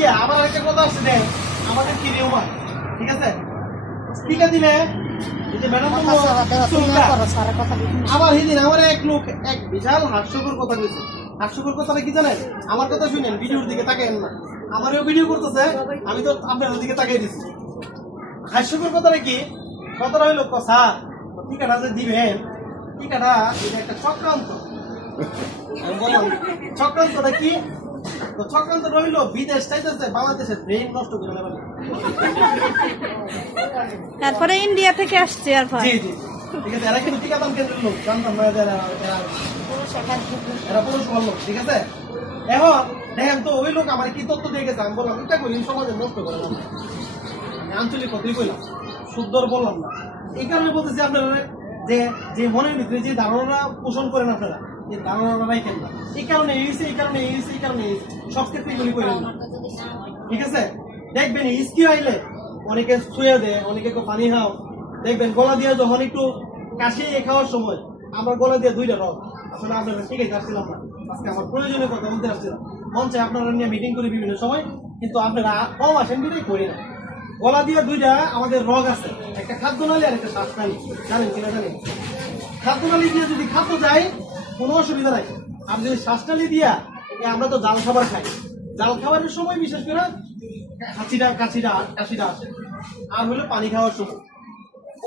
দিয়ে আবার একটা কথা আছে যে আমাদের কি নিয়ম হয়, ঠিক আছে? টিকা দিলে ম্যাডাম আবার সেদিন আমার এক লোক এক বিশাল হাস্যকর কথা বলছে। হাস্যকর কথাটা কি জানেন? আমার কথা শুনেন, ভিডিওর দিকে তাকাইন না। আমারও ভিডিও করতেছে, আমি তো আপনার দিকে তাকাই দিচ্ছি। হাস্যকর কথাটা কি? কথাটা হইলো স্যার টিকাটা যে দিবেন, টিকাটা এটা একটা চক্রান্ত। আমি বললাম চক্রান্তটা কি? তো চক্রান্ত রইল বিদেশ চাইতেছে বাংলাদেশের ব্রেইন নষ্ট করে নেবে। তারপরে ইন্ডিয়া থেকে আসছে আর ভাই জি জি ঠিক আছে, এরা কিন্তু টিকাদান কেন্দ্রের লোক, জানতাম না যে এরা পুরুষ লোক, ঠিক আছে? এখন দেখেন তো ওই লোক আমার কি তথ্য দিয়ে গেছে, আমি বললাম এটা করি সমাজে নষ্ট করে না, আমি আঞ্চলিক কথাই বললাম, শুদ্ধর বললাম না। এই কারণে বলতেছি আপনারা যে যে মনের ভিতরে যে ধারণা পোষণ করেন আপনারা, এই ধারণা রাখেন না। এই কারণে এই হয়েছে, এই কারণে এই হয়েছে, এই কারণে সব ক্ষেত্রে এগুলি করেন না, ঠিক আছে? দেখবেন ইস্কি আইলে অনেকে ছুঁয়ে দেয়, অনেকে পানি খাও, দেখবেন গলা দিয়ে যখন একটু কাশি খাওয়ার সময় আমার গলা দিয়ে দুইটা রক। আসলে আপনারা ঠিক আছে আসছিলাম না, আজকে আমার প্রয়োজনীয় কথা বলতে আসছিলাম। মন চাই আপনারা নিয়ে মিটিং করি বিভিন্ন সময়, কিন্তু আপনারা কম আসেন বিদায় করি না। গলা দিয়ে দুইটা আমাদের রগ আছে, একটা খাদ্য নালী আর একটা শ্বাসনালী, জানেন কিনা জানেন? খাদ্য নালী দিয়ে যদি খাদ্য যায় কোনো অসুবিধা নাই, আর যদি শ্বাসনালী দিয়া আমরা তো জাল খাবার খাই, জাল খাবারের সময় বিশেষ করে কাশিটা আসে, আর হলো পানি খাওয়ার সময়।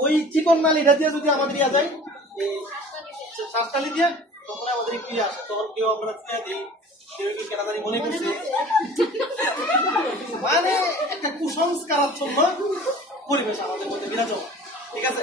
ওই চিকন নালীটা দিয়ে যদি আমাদের ইয়া যায় এই শ্বাসনালী দিয়ে, তখন আমাদের একটু আসে, তখন কেউ আমরা ছুঁয়ে দিই, কেউ একটু কেনাদানি মনে করছে, মানে একটা কুসংস্কারাচ্ছন্ন পরিবেশ আমাদের মধ্যে বিরাজ, ঠিক আছে?